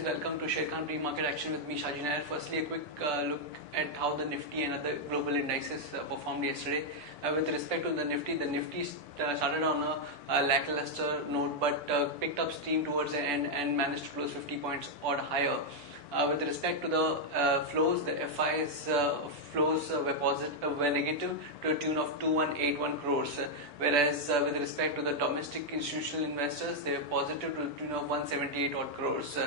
friends, welcome to Sharekhan pre-market action with me, Shaji Nair. Firstly, a quick look at how the Nifty and other global indices performed yesterday. With respect to the Nifty started on a lackluster note, but picked up steam towards the end and managed to close 50 points odd higher. With respect to the flows, the FI's flows were negative to a tune of 2181 crores, whereas with respect to the domestic institutional investors, they were positive to a tune of 178 odd crores.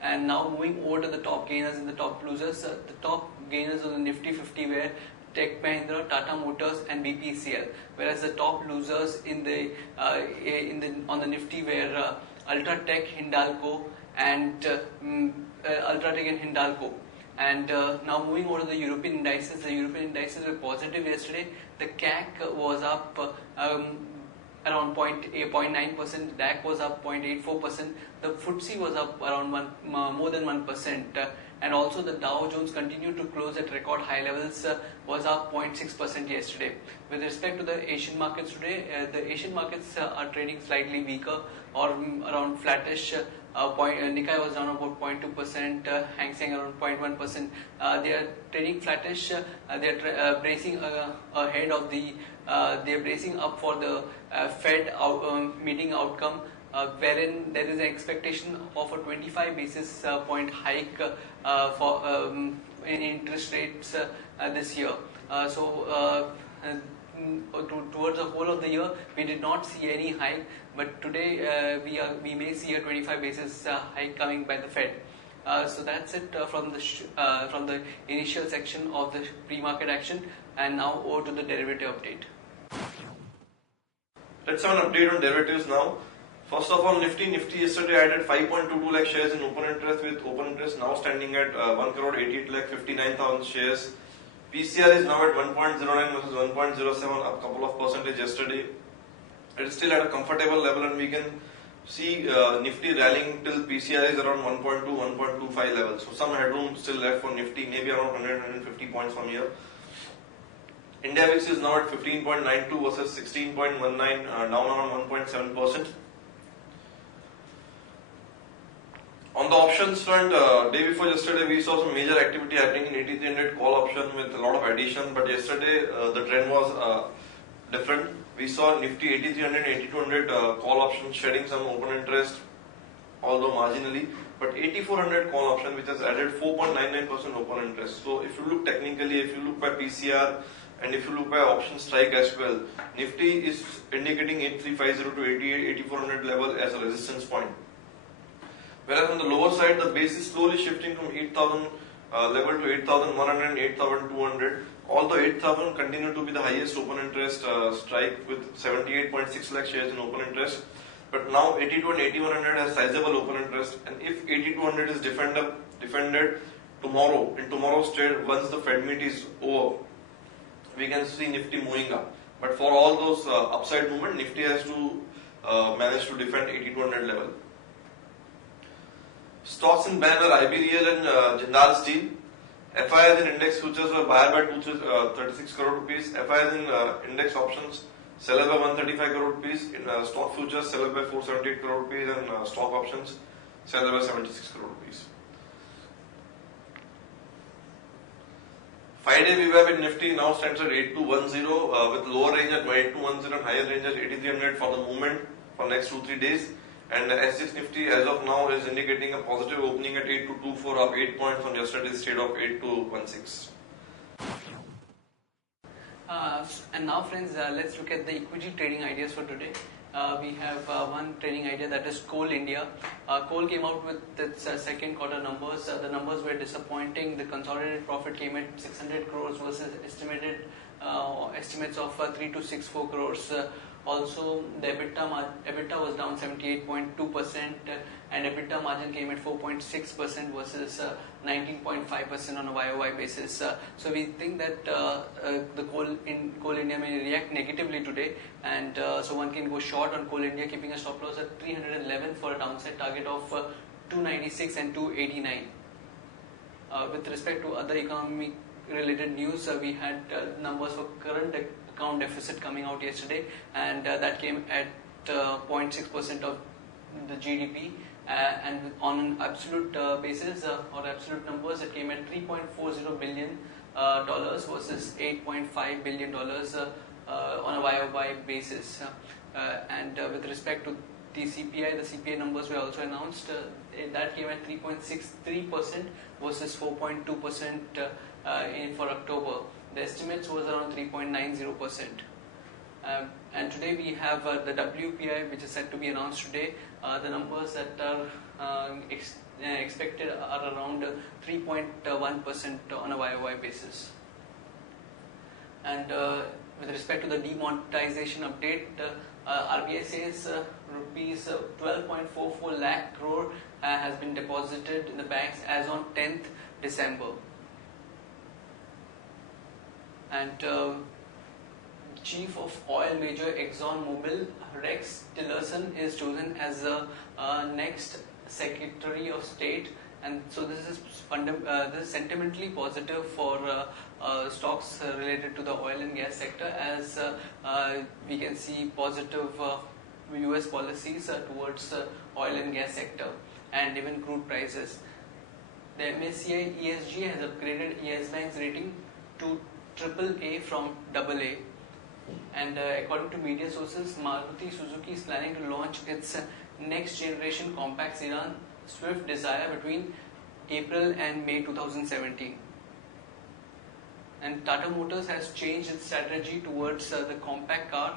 And now moving over to the top gainers and the top losers, the top gainers of the Nifty 50 were Tech Mahindra, Tata Motors, and BPCL, whereas the top losers on the Nifty were Ultratech, Hindalco, and Ultratech and Hindalco. And now moving over to the European indices, were positive yesterday. The CAC was up around 0.9%, DAC was up 0.84%, the FTSE was up around more than 1%, and also the Dow Jones continued to close at record high levels, was up 0.6% yesterday. With respect to the Asian markets today, the Asian markets are trading slightly weaker or around flattish. Nikkei was down about 0.2%, Hang Seng around 0.1%. They are trading flattish. They are bracing ahead of the. They are bracing up for the Fed meeting outcome, wherein there is an expectation of a 25 basis point hike in interest rates this year. Towards the whole of the year, we did not see any hike, but today we may see a 25 basis hike coming by the Fed. So that's it from the initial section of the pre-market action, and now over to the derivative update. Let's have an update on derivatives now. First of all, Nifty yesterday added 5.22 lakh shares in open interest, with open interest now standing at 1,88 lakh 59,000 shares. PCR is now at 1.09 versus 1.07, up a couple of percentage yesterday. It is still at a comfortable level, and we can see Nifty rallying till PCR is around 1.2, 1.25 level. So some headroom still left for Nifty, maybe around 100, 150 points from here. India VIX is now at 15.92 versus 16.19, down around 1.7%. On the options front, day before yesterday we saw some major activity happening in 8300 call option with a lot of addition, but yesterday the trend was different. We saw Nifty 8300 and 8200 call option shedding some open interest, although marginally, but 8400 call option, which has added 4.99% open interest. So if you look technically, if you look by PCR and if you look by option strike as well, Nifty is indicating 8350 to 8400 level as a resistance point. Whereas on the lower side, the base is slowly shifting from 8,000 level to 8,100 and 8,200. Although 8,000 continue to be the highest open interest strike with 78.6 lakh shares in open interest. But now 82 and 8100 has sizable open interest, and if 8200 is defended tomorrow, in tomorrow's trade, once the Fed meet is over, we can see Nifty moving up. But for all those upside movement, Nifty has to manage to defend 8200 level. Stocks in ban are IBREL and Jindal Steel. FIIs in index futures were buyer by 36 crore rupees. FIIs in index options seller by 135 crore rupees. In stock futures seller by 478 crore rupees, and stock options seller by 76 crore rupees. 5-day VWAP in Nifty now stands at 8210 with lower range at 8210 and higher range at 8300 for the movement for next 2-3 days. And S6 Nifty as of now is indicating a positive opening at 8224, up 8 points from yesterday's trade of 8216. And now friends, let's look at the equity trading ideas for today. We have one trading idea, that is Coal India. Coal came out with its second quarter numbers. The numbers were disappointing. The consolidated profit came at 600 crores versus estimates of 3264 crores. Also, the EBITDA was down 78.2%, and EBITDA margin came at 4.6% versus 19.5% on a YOY basis. So we think that the Coal India may react negatively today, and so one can go short on Coal India, keeping a stop loss at 311 for a downside target of 296 and 289. With respect to other economic related news, we had numbers for current account deficit coming out yesterday, and that came at 0.6% of the GDP, and on an absolute basis or absolute numbers, it came at $3.40 billion versus $8.5 billion on a YOY basis. And with respect to the CPI numbers were also announced. That came at 3.63% versus 4.2% for October. The estimates was around 3.90%. And today we have the WPI, which is set to be announced today. The numbers that are expected are around 3.1% on a YOY basis. And with respect to the demonetization update, RBI says rupees 12.44 lakh crore has been deposited in the banks as on 10th December. And Chief of Oil Major ExxonMobil, Rex Tillerson, is chosen as the next Secretary of State, and so this is sentimentally positive for stocks related to the oil and gas sector, as we can see positive US policies towards oil and gas sector and even crude prices. The MSCI ESG has upgraded Yes Bank's rating to AAA from AA. And according to media sources, Maruti Suzuki is planning to launch its next generation compact sedan Swift Desire between April and May 2017. And Tata Motors has changed its strategy towards the compact car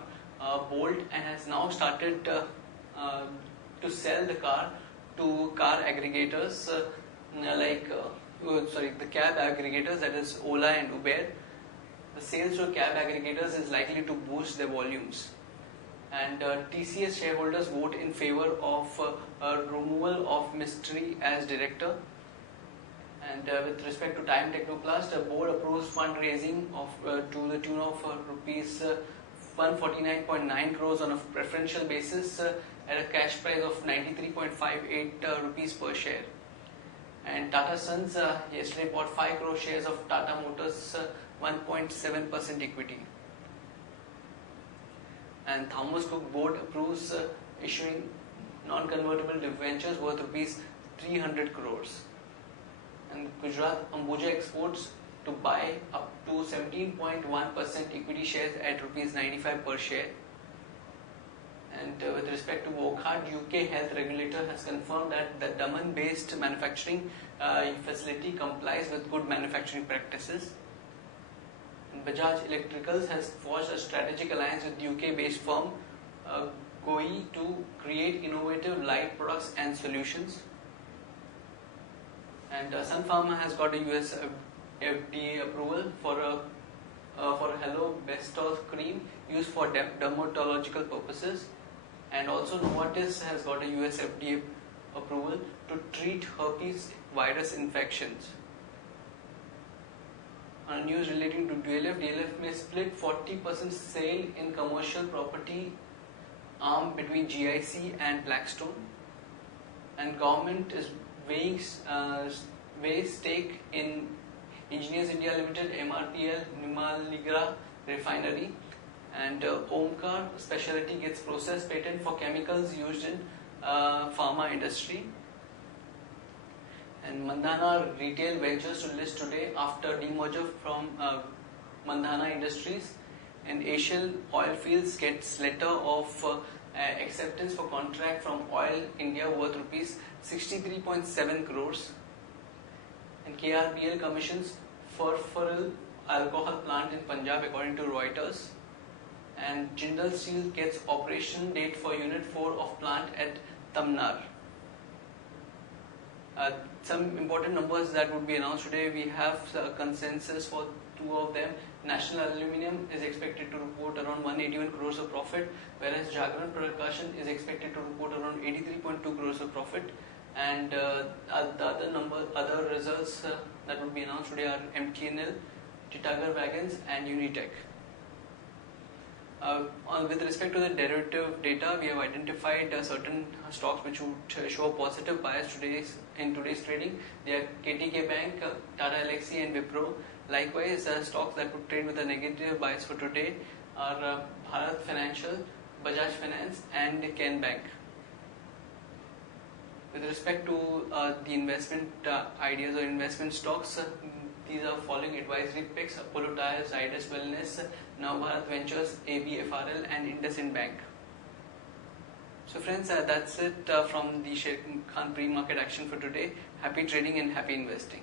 Bolt, and has now started to sell the car to car aggregators the cab aggregators, that is Ola and Uber. The sales to cab aggregators is likely to boost their volumes. And TCS shareholders vote in favor of removal of Mystery as director. And with respect to Time Technoplast, the board approves fundraising of to the tune of rupees 149.9 crores on a preferential basis at a cash price of 93.58 rupees per share. And Tata Sons yesterday bought 5 crore shares of Tata Motors 1.7% equity. And Thomas Cook board approves issuing non-convertible debentures worth rupees 300 crores. And Gujarat Ambuja Exports to buy up to 17.1% equity shares at rupees 95 per share. And with respect to Wokhart, UK health regulator has confirmed that the Daman-based manufacturing facility complies with good manufacturing practices. And Bajaj Electricals has forged a strategic alliance with UK-based firm GOI to create innovative light products and solutions. And Sun Pharma has got a US FDA approval for Hello Bestol cream used for dermatological purposes. And also Novartis has got a US FDA approval to treat herpes virus infections. On news relating to DLF may split 40% sale in commercial property arm between GIC and Blackstone. And government is weighing stake in Engineers India Limited, MRPL, Nimaligarh Refinery. And Omkar Specialty gets process patent for chemicals used in pharma industry. And Mandhana Retail Ventures to list today after demerger from Mandhana Industries. And Asian Oilfields gets letter of acceptance for contract from Oil India worth rupees 63.7 crores. And KRBL commissions Furfural alcohol plant in Punjab according to Reuters. And Jindal Steel gets operation date for Unit 4 of plant at Tamnar. Some important numbers that would be announced today. We have consensus for two of them. National Aluminium is expected to report around 181 crores of profit, whereas Jagran Prakashan is expected to report around 83.2 crores of profit. And the other results that would be announced today are MTNL, Titagar Wagons, and Unitech. With respect to the derivative data, we have identified certain stocks which would show a positive bias in today's trading. They are KTK Bank, Tata Elxsi, and Wipro. Likewise, stocks that would trade with a negative bias for today are Bharat Financial, Bajaj Finance, and Ken Bank. With respect to the investment ideas or investment stocks, these are following advisory picks: Apollo Tyres, Zydus Wellness, Navbharat Ventures, ABFRL, and IndusInd Bank. So friends, that's it from the Sharekhan pre-market action for today. Happy trading and happy investing.